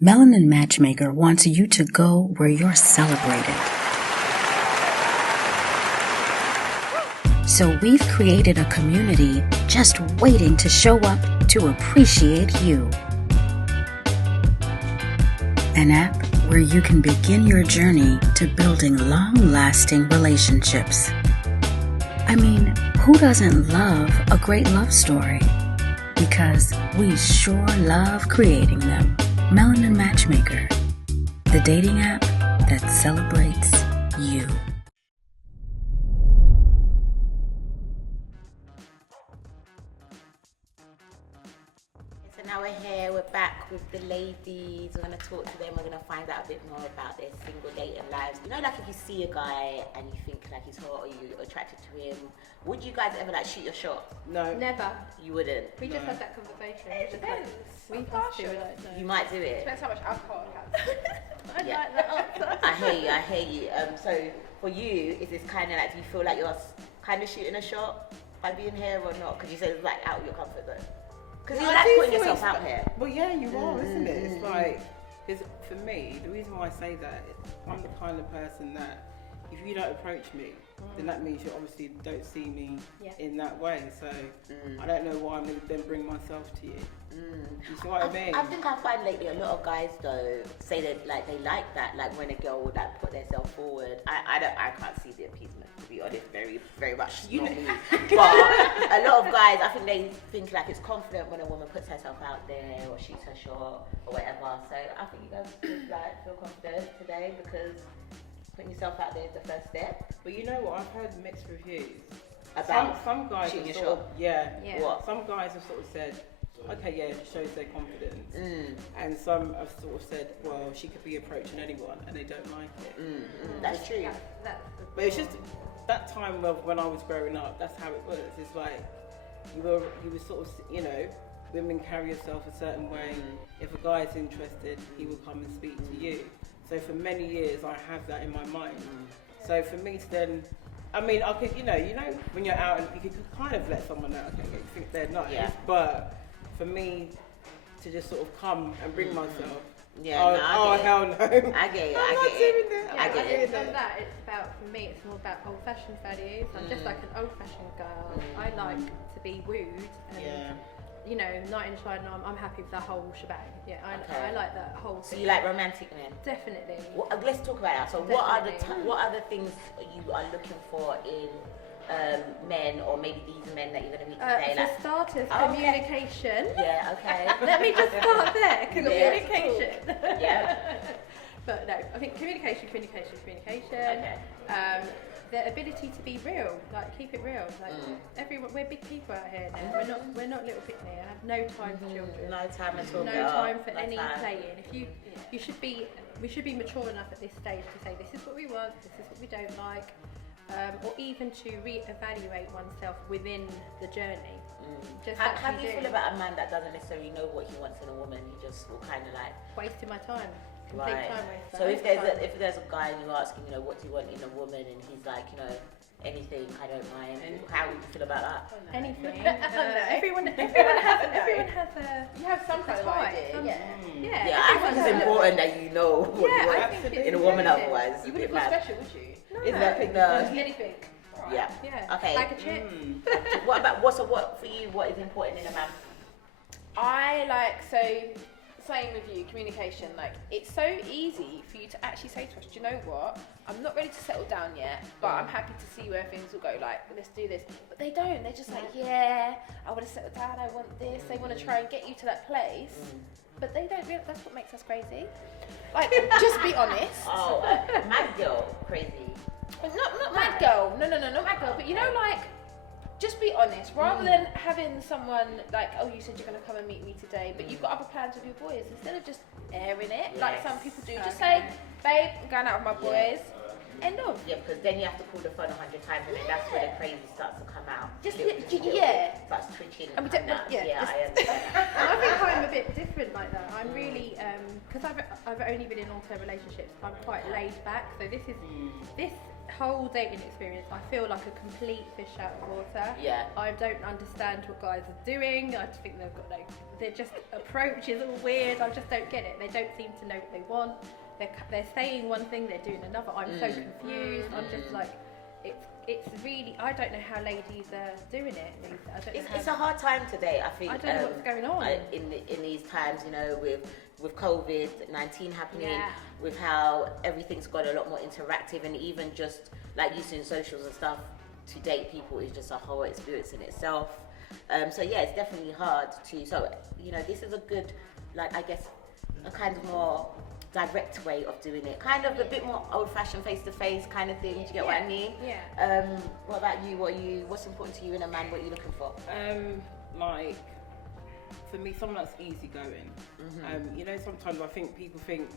Melanin Matchmaker wants you to go where you're celebrated. So we've created a community just waiting to show up to appreciate you. An app where you can begin your journey to building long-lasting relationships. I mean, who doesn't love a great love story? Because we sure love creating them. Melanin Matchmaker, the dating app that celebrates you. So now we're here, we're back with the ladies. We're going to talk to them, we're going to find out a bit more about their single dating lives. You know, like if you see a guy and you think like he's hot or you're attracted to him, would you guys ever like shoot your shot? No. Never. You wouldn't? We just had that conversation. It depends. We have to. You might do it. Depends how much alcohol I have. I like that answer. I hear you. So for you, is this kind of like, do you feel like you're kind of shooting a shot by being here or not? Because you say it's like out of your comfort zone. Because you like putting yourself out here. Well, yeah, you are, isn't it? It's like, for me, the reason why I say that, I'm the kind of person that if you don't approach me, then that means you obviously don't see me in that way. So I don't know why I'm going to then bring myself to you. You see what I mean? I think I find lately a lot of guys though say that like they like that, like when a girl would like put themselves forward. I can't see the appeasement, to be honest, very much. You know, but a lot of guys, I think they think like it's confident when a woman puts herself out there or shoots her shot or whatever. So I think you guys should like feel confident today because putting yourself out there is the first step. But you know what? I've heard mixed reviews. About some guys shooting have your sort shot. of, What? Some guys have sort of said, okay, yeah, it shows their confidence. And some have sort of said, well, she could be approaching anyone and they don't like it. That's true. But it's just that time of when I was growing up, that's how it was. It's like you were sort of, you know, women carry yourself a certain way. If a guy is interested, he will come and speak to you. So for many years, I have that in my mind. So for me to then, I mean, I could, you know, when you're out and you could kind of let someone know, okay, you think they're nice, but for me to just sort of come and bring myself, hell no. I get it. I get it. It's not that. It's about, for me, it's more about old-fashioned values. I'm just like an old-fashioned girl. I like to be wooed and, you know, knight in shining arm. I'm happy with the whole shebang. Yeah, I like that whole thing. So you like romantic men? Definitely. Well, let's talk about that. So what are the things you are looking for in men, or maybe these men that you're going to meet today? For starters, communication. Yeah, okay. Let me just start there. Communication. Yeah. But no, I think communication. Okay. The ability to be real, like keep it real. Like everyone, we're big people out here now. We're not little picnic. I have no time for children. No time at all. No time for any playing. If we should be mature enough at this stage to say this is what we want, this is what we don't like. Or even to re-evaluate oneself within the journey. How do you feel about a man that doesn't necessarily know what he wants in a woman? He just will kind of like wasting my time. Complete time waster. So if there's a guy and you ask him, you know, what do you want in a woman, and he's like, you know, anything, I don't mind. How do you feel about that? Anything. Everyone has a. You have some kind of idea. Yeah, I think it's important that you know what you want in a woman. Otherwise, you wouldn't feel special, would you? No. Anything. Yeah. Okay. Like a chick. What about what for you? What is important in a man? Same with you, communication. Like, it's so easy for you to actually say to us, do you know what? I'm not ready to settle down yet, but I'm happy to see where things will go. Like, let's do this. But they don't. They're just like, yeah, I want to settle down. I want this. They want to try and get you to that place. But they don't realize that's what makes us crazy. Like, just be honest. Oh, mad girl, crazy. Not mad girl. No, not mad girl. But you know, like, just be honest. Rather than having someone like, oh, you said you're going to come and meet me today, but you've got other plans with your boys. Instead of just airing it, like some people do, just say, babe, I'm going out with my boys. End of. Yeah, because then you have to call the phone 100 times, and then that's where the crazy starts to come out. Just yeah. Starts twitching. And we don't want, I understand. And I think I'm a bit different like that. I'm really, because I've only been in long-term relationships, I'm quite laid back. So this whole dating experience, I feel like a complete fish out of water. Yeah. I don't understand what guys are doing. I just think they've got their just approach is all weird. I just don't get it. They don't seem to know what they want. They're saying one thing, they're doing another. I'm so confused. I'm just like, it's really, I don't know how ladies are doing it. It's a hard time today, I think. I don't know what's going on in these times, you know, with COVID-19 happening, with how everything's got a lot more interactive, and even just like using socials and stuff to date people is just a whole experience in itself. So yeah, it's definitely hard to. So you know, this is a good, like, I guess, a kind of more direct way of doing it, kind of a bit more old-fashioned, face-to-face kind of thing. Do you get what I mean? Yeah. What about you? What's important to you in a man? What are you looking for? Like, for me, someone that's easygoing. You know, sometimes I think people think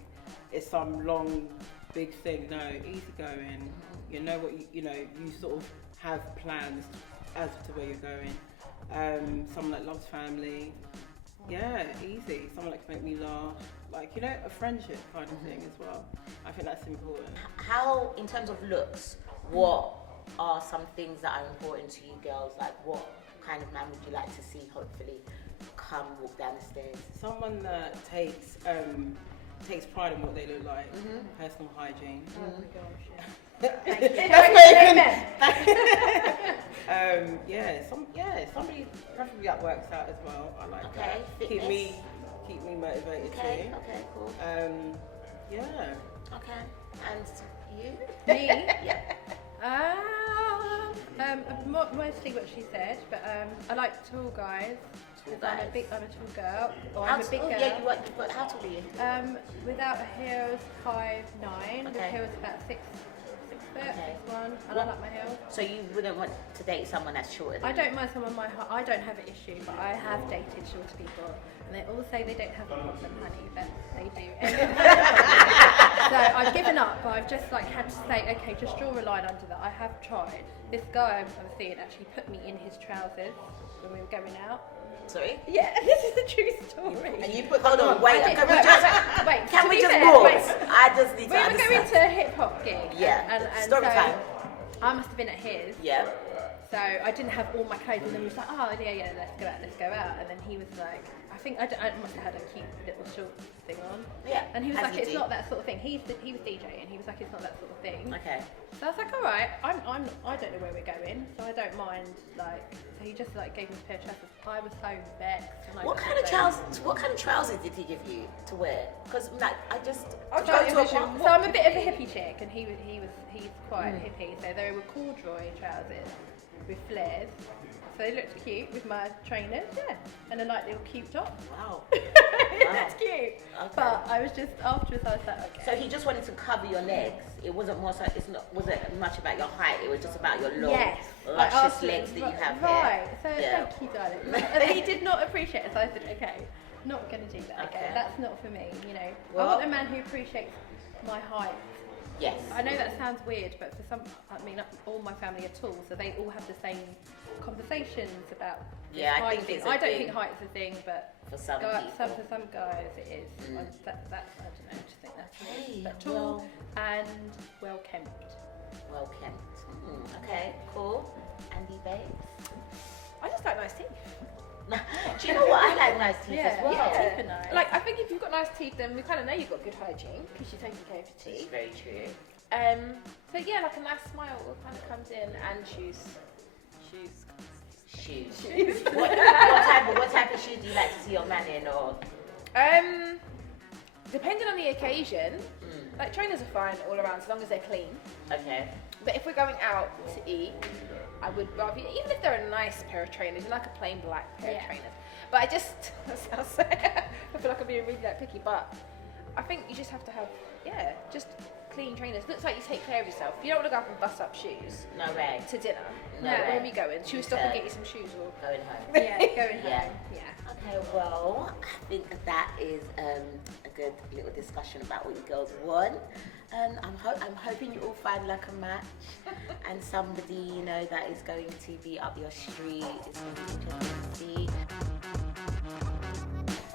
it's some long, big thing. No, easygoing. You know what? You know, you sort of have plans as to where you're going. Someone that loves family. Yeah, easy. Someone that can make me laugh. Like, you know, a friendship kind of thing as well. I think that's important. How, in terms of looks, what are some things that are important to you girls? Like, what kind of man would you like to see, hopefully, come walk down the stairs? Someone that takes pride in what they look like. Personal hygiene. Oh my gosh, yeah. Somebody preferably that works out as well. I like that. Fitness. Keep me motivated too. Okay, cool. Yeah. Okay, and you? Me? Yeah. Mostly what she said, but I like tall guys. Tall I'm a guys. tall girl. Or I'm a big girl. Yeah, how tall are you? Without heels, 5'9". Okay. With heels, about 6 foot. Okay. 6'1". And I like my heels. So you wouldn't want to date someone that's shorter than I don't mind someone my height. I don't have an issue, but I have dated shorter people, and they all say they don't have a problem, honey, but they do. So I've given up. I've just like had to say, okay, just draw a line under that. I have tried. This guy I was seeing actually put me in his trousers when we were going out. Sorry? Yeah, this is a true story. And you put, hold on, wait, Wait, can we just fair, pause? I just need to we were understand. going to a hip hop gig. Yeah, and story so time. I must have been at his. Yeah. So I didn't have all my clothes, and then we was like, oh yeah, let's go out. And then he was like, I think I must have had a cute little short thing on. Yeah. And he was as like, you it's do. not that sort of thing. He was DJ, and he was like, it's not that sort of thing. Okay. So I was like, all right, I don't know where we're going, so I don't mind. Like, so he just like gave me a pair of trousers. I was so vexed. And I What just kind of like, trousers? What kind of trousers did he give you to wear? Because like I'll try to envision. So I'm a bit of a hippie chick, and he's quite hippie. So they were corduroy trousers with flares. So they looked cute with my trainers, yeah, and a like little cute top. Wow. That's cute. Okay. But I was just afterwards I was like, okay. So he just wanted to cover your legs. It wasn't more so. Wasn't much about your height. It was just about your long, Yes. luscious legs that you have right. here. So Yeah. thank you, darling. And he did not appreciate it. So I said, okay, not going to do that Okay. again. That's not for me. You know, Well- I want a man who appreciates my height. Yes. I know that sounds weird, but for some, I mean, all my family are tall, so they all have the same conversations about Yeah, I height think thing. it's a I don't thing. think height's a thing, but For some for people. some guys it is. I don't know. I just think that's Okay, weird. But tall and well kempt. Well kept. Okay, cool. Andy babes. I just like nice teeth. Do you know what? I like nice teeth as well. teeth are nice. Like, I think if you've got nice teeth, then we kind of know you've got good hygiene because you're taking care of your It's teeth. very true. So yeah, like a nice smile kind of comes in, and shoes. Shoes. What type of shoes do you like to see your man in, or? Depending on the occasion, like trainers are fine all around as long as they're clean. Okay. But if we're going out to eat, I would rather, even if they're a nice pair of trainers, like a plain black pair of trainers. But that sounds, I feel like I'm being really like picky, but I think you just have to have, just clean trainers. Looks like you take care of yourself. You don't want to go up and bust up shoes No way. to dinner. No Where way. are we going? Should we stop and get you some shoes? Or Going home. Yeah, going Yeah. home. Yeah. Okay, well, I think that is a good little discussion about what you girls want. I'm hoping you all find like a match and somebody, you know, that is going to be up your street. It's going to be interesting to see.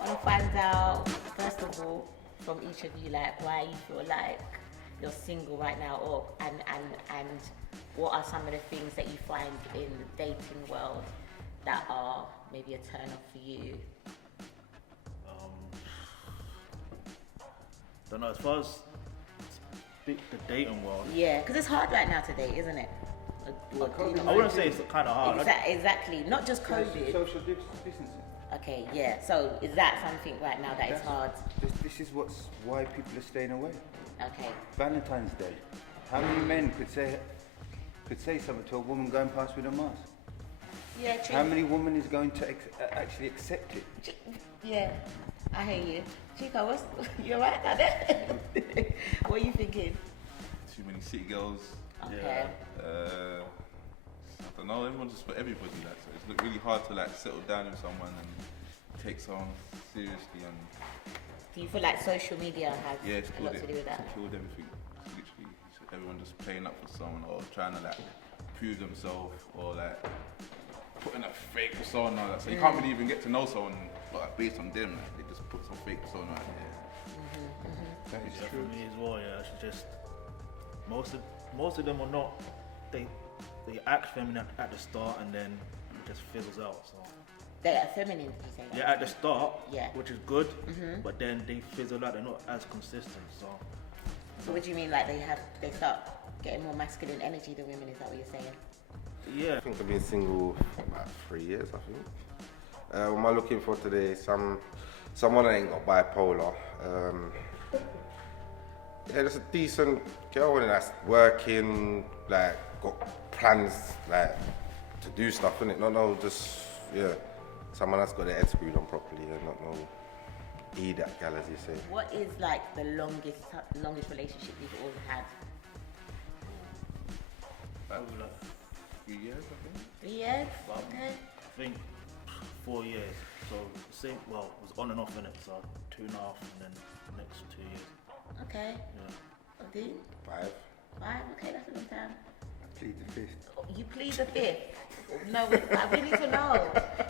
I want to find out, first of all, from each of you, like why you feel like you're single right now, or and what are some of the things that you find in the dating world that are maybe a turn off for you? Don't know, as far as the dating world. Yeah, because it's hard right now to date, isn't it? I wouldn't say it's kind of hard. Exactly, not just COVID. Social distancing. Okay, yeah. So is that something right now that is hard? This is why people are staying away. Okay. Valentine's Day. How many men could say something to a woman going past with a mask? Yeah, true. How many women is going to actually accept it? Yeah, I hear you. Chico, you alright out there? What are you thinking? Too many city girls. Okay. I don't know, everyone's just for everybody, like, so it's really hard to like settle down with someone and take someone seriously. And do you feel like social media has a lot to do with that? It's killed everything. It's literally, everyone just playing up for someone or trying to like prove themselves or like putting a fake persona. Like, so you can't really even get to know someone, but like, based on them, like, they just put some fake persona out there. That is Yeah, true. for me as well, yeah. It's just most of them are not. They act feminine at the start and then it just fizzles out. So They are feminine, did you say that? yeah, at the start, Yeah. which is good, but then they fizzle out. They're not as consistent. So So what do you mean, like they start getting more masculine energy than women? Is that what you're saying? yeah, I think I've been single for about 3 years, I think. What am I looking for today? Someone that ain't got bipolar. Yeah, just a decent girl that's working, like got plans, like to do stuff, innit? No, just someone that's got their head screwed on properly and not no that gal, as you say. What is like the longest relationship you've all had? Like 3 years, I think. 3 years? Wow. Okay. I think 4 years. So same. Well, it was on and off in it. So 2.5, and then the next 2 years. Okay. Yeah. Dean? 5. 5? Okay, that's a long time. I plead the fifth. You plead the fifth? No, we need to know.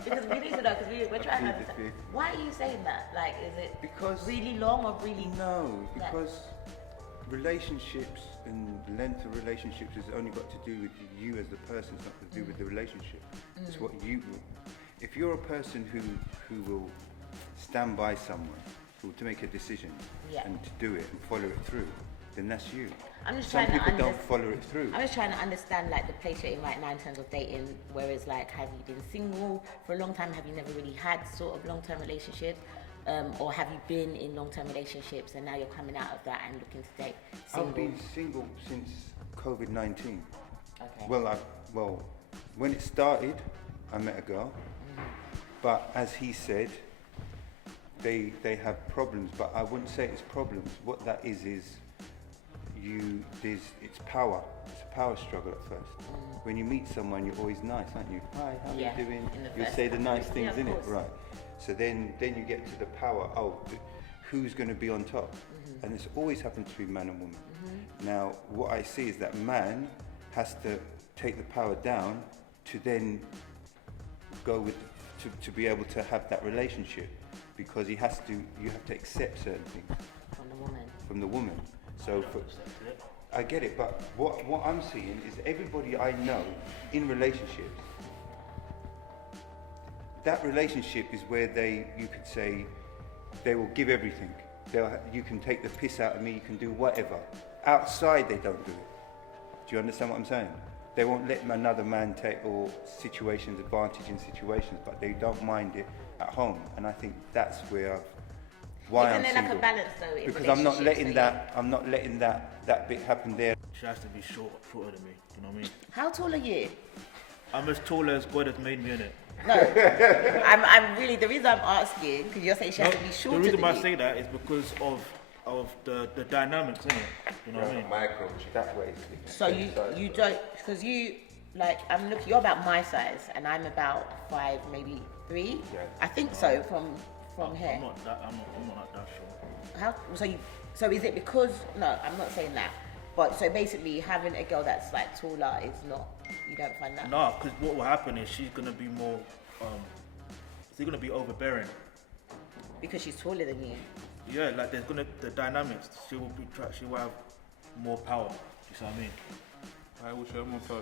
Because we're trying to understand. Why are you saying that? Like, is it Because really long or really... No, Yeah. because relationships and length of relationships has only got to do with you as the person. It's not to do with the relationship. It's what you. If you're a person who will stand by someone, who to make a decision and to do it and follow it through, then that's you. I'm just Some trying to people don't follow it through. I'm just trying to understand like the place you're in right now in terms of dating. Whereas like, have you been single for a long time? Have you never really had sort of long-term relationship? Or have you been in long-term relationships and now you're coming out of that and looking to date single? I've been single since COVID-19. Okay. Well, when it started, I met a girl, but as he said, they have problems. But I wouldn't say it's problems. What that is it's power. It's a power struggle at first. When you meet someone, you're always nice, aren't you? Hi, how are you doing? You'll say the nice things, of innit? course. Right. So then you get to the power. Who's going to be on top? And it's always happened between man and woman. Now, what I see is that man has to take the power down to then go with to be able to have that relationship, because you have to accept certain things from the woman. So I get it, but what I'm seeing is everybody I know in relationships, that relationship is where you could say they will give everything. You can take the piss out of me, you can do whatever. Outside they don't do it. Do you understand what I'm saying? They won't let another man take advantage in situations, but they don't mind it at home. And I think that's where why I'm Isn't there single. like a balance though? In Because I'm not letting relationships that bit happen there. She has to be shorter than me. You know what I mean? How tall are you? I'm as tall as God has made me, innit? No, I'm really, the reason I'm asking, because you're saying she has to be shorter The reason than why I you. say that is because of the dynamics, innit? You know what I mean? Micro, that way. So you don't, because you, like, you're about my size, and I'm about 5, maybe 3. Yeah. I think so, from here. I'm not that short. So is it because? No, I'm not saying that. But so basically, having a girl that's like taller is not. You don't find that. No, because what will happen is she's gonna be more. She's gonna be overbearing. Because she's taller than you. Yeah, like the dynamics. She will have more power. You see what I mean? I wish I had more power.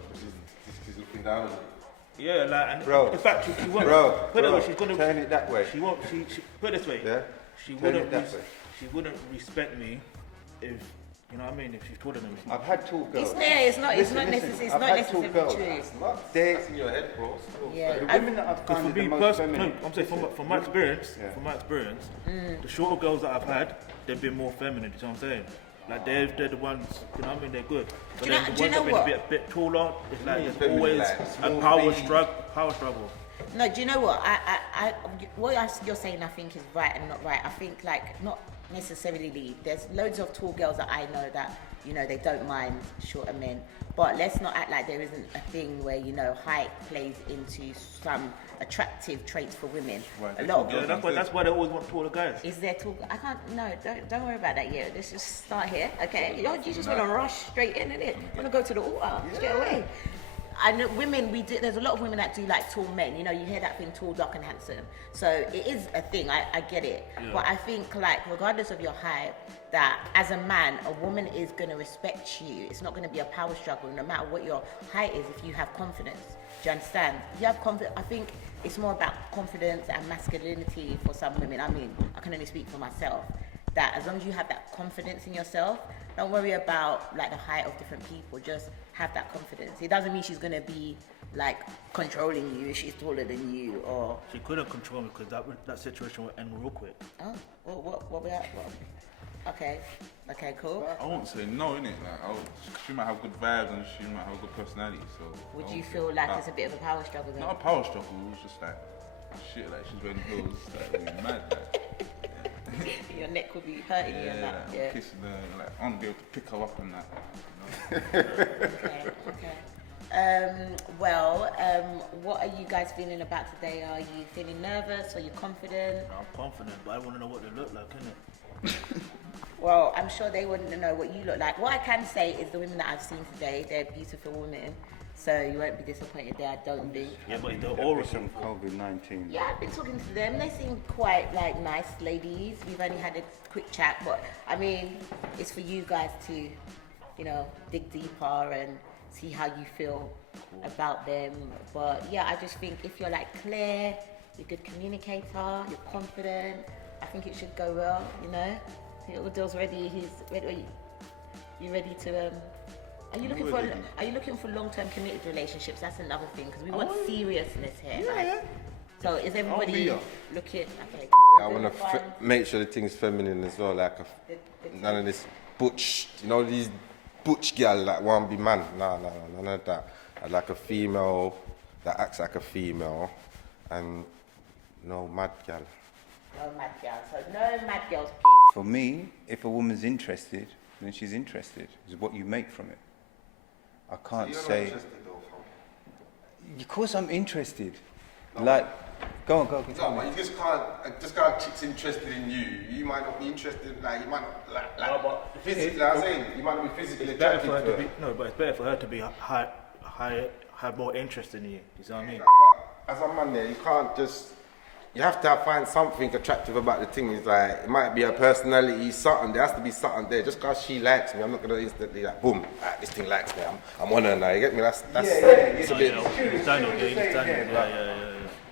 She's looking down. Yeah, like, and Bro. in fact, she won't. Bro, put it this way, she's gonna turn it that way. She won't. She put it this way. Yeah. She Turn wouldn't. it that way. She wouldn't respect me if you know what I mean. If she's taller than me. I've had tall girls. It's not Listen, necessarily. It's I've not had tall necessarily girls. true. That's in your head, bro. Yeah. The women that I've Because found for the me most personally, feminine. I'm saying from my experience, Mm. the shorter girls that I've had, they've been more feminine. You know what I'm saying? Like they're the ones, you know what I mean? They're good. But Do you then know- the do you ones that know have been a bit taller, it's like there's feminine, always like a small power baby. struggle. No, do you know what? You're saying I think is right and not right. I think like not necessarily. There's loads of tall girls that I know that they don't mind shorter men. But let's not act like there isn't a thing where height plays into some attractive traits for women. Right. A lot of Yeah, that's why they always want taller guys. Is there tall? I can't. No, don't worry about that yet. Let's just start here, okay? You just want to rush straight in, innit? Want to go to the altar straight away. I know women. There's a lot of women that do like tall men. You hear that thing, tall, dark, and handsome. So it is a thing. I get it. Yeah. But I think like regardless of your height, that as a man, a woman is going to respect you. It's not going to be a power struggle, no matter what your height is. If you have confidence, do you understand? If you have confidence, I think it's more about confidence and masculinity for some women. I mean, I can only speak for myself. That as long as you have that confidence in yourself, don't worry about like the height of different people. Just have that confidence. It doesn't mean she's gonna be like controlling you if she's taller than you or. She couldn't control me because that situation would end real quick. Oh, what we at? Okay, cool. I won't say no, innit? Like, she might have good vibes and she might have good personality. So. Would I you won't feel say like that. it's a bit of a power struggle then? Not a power struggle. It was just like shit. Like she's wearing heels. Like really mad. Like, Your neck would be hurting you and that. like, Yeah. kissing her. Like I want to be able to pick her up and that. Okay. What are you guys feeling about today? Are you feeling nervous? Are you confident? I'm confident, but I want to know what they look like, innit? Well, I'm sure they wouldn't know what you look like. What I can say is the women that I've seen today, they're beautiful women. So you won't be disappointed there, I don't think. Yeah, but the There aura. was some COVID-19. Yeah, I've been talking to them. They seem quite like nice ladies. We've only had a quick chat, but I mean, it's for you guys to, dig deeper and see how you feel about them. But yeah, I just think if you're like clear, you're a good communicator, you're confident, I think it should go well, Udill's ready, he's ready. You ready to Are you looking for long-term committed relationships? That's another thing because we want seriousness here. Yeah. So is everybody I'll looking? Okay. I want to make sure the thing's feminine as well, like none of this butch, these butch girl that want to be man. No, none of that. I'd like a female that acts like a female, and no mad girl. No mad girls. So no mad girls, please. For me, if a woman's interested, then she's interested. It's what you make from it. I can't say. Of course, I'm interested. Like, go on. No, but you just can't chicks interested in you. You might not be interested, like, you might not, No, but physically, I'm saying, you might not be physically It's better attracted for her to to be but it's better for her to be have more interest in you. You see what I mean? But as a man there, you can't just, you have to find something attractive about the thing. It's like, it might be her personality, something, there has to be something there. Just because she likes me, I'm not going to instantly like, boom, this thing likes me, I'm on her now, you get me? That's it's a bit...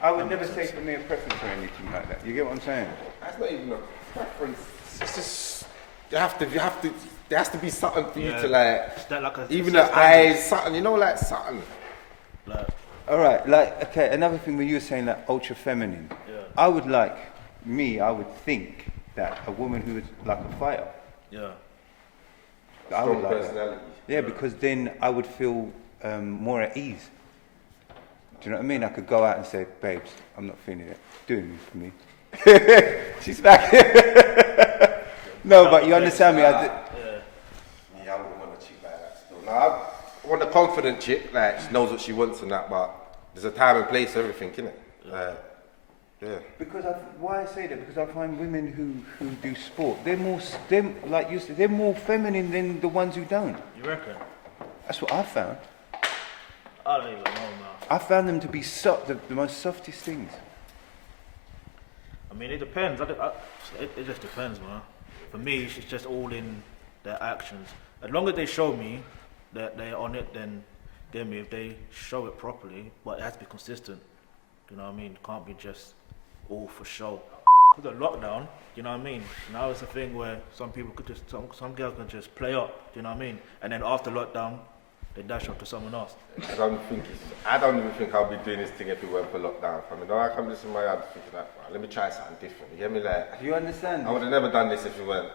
I would never say for me a preference or anything like that. You get what I'm saying? That's not even a preference. It's just there has to be something for you to like. Even the eyes, something. Like something. Like, all right. Like, okay. Another thing when you were saying that ultra feminine, I would think that a woman who is like a fighter. yeah. I would Strong like personality. that. Yeah, because then I would feel more at ease. Do you know what I mean? I could go out and say, babes, I'm not feeling it. Doing this for me. She's back. No, but you understand me. Yeah, I wouldn't want a chick like that still. No, I want a confident chick, like she knows what she wants and that, but there's a time and place for everything, innit? Yeah. Because why I say that? Because I find women who do sport, they're like you said, they're more feminine than the ones who don't. You reckon? That's what I found. I don't even know, man. I found them to be the most softest things. I mean, it depends. It just depends, man. For me, it's just all in their actions. As long as they show me that they're on it, then get me. If they show it properly, but it has to be consistent. You know what I mean? It can't be just all for show. With the lockdown, you know what I mean? Now it's a thing where some people could just, some girls can just play up, you know what I mean? And then after lockdown, they dash up to someone else. I don't even think I'll be doing this thing if it weren't for lockdown. I mean, I come to my yard thinking like, well, let me try something different. You get me? Like, Do you understand? I would have never done this if it weren't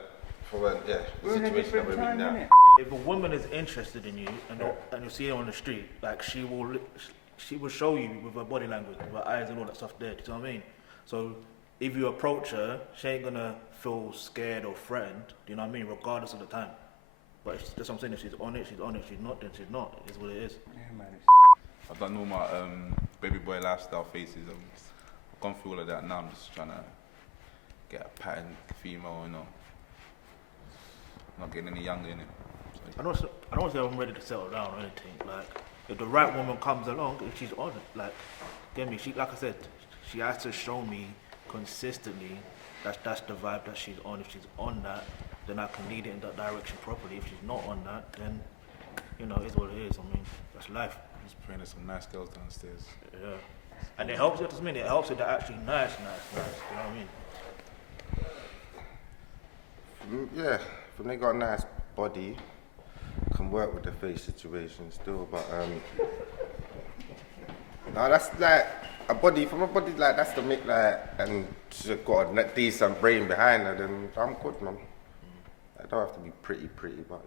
the We're in a situation that different we're in time, now. innit? If a woman is interested in you and you see her on the street, like she will show you with her body language, with her eyes and all that stuff there. Do you know what I mean? So if you approach her, she ain't gonna feel scared or threatened. Do you know what I mean? Regardless of the time. But that's what I'm saying. If she's on it, she's on it. If she's not, then she's not. It is what it is. Yeah, man. I've done all my baby boy lifestyle phases. I've gone through all of that now. I'm just trying to get a pattern female, you know. Not getting any younger, innit? I don't say I'm ready to settle down or anything. Like, if the right woman comes along, if she's on it, like, get me. She, like I said, she has to show me consistently that's the vibe that she's on. If she's on that, then I can lead it in that direction properly. If she's not on that, then, you know, it's what it is. I mean, that's life. I'm just praying there's some nice girls downstairs. Yeah. And it helps, it helps if they're actually nice. You know what I mean? Yeah, when they got a nice body, can work with the face situation still, but no, that's like a body, from a body like that's the make like, and she's got a decent brain behind her, then I'm good, man. I don't have to be pretty, but.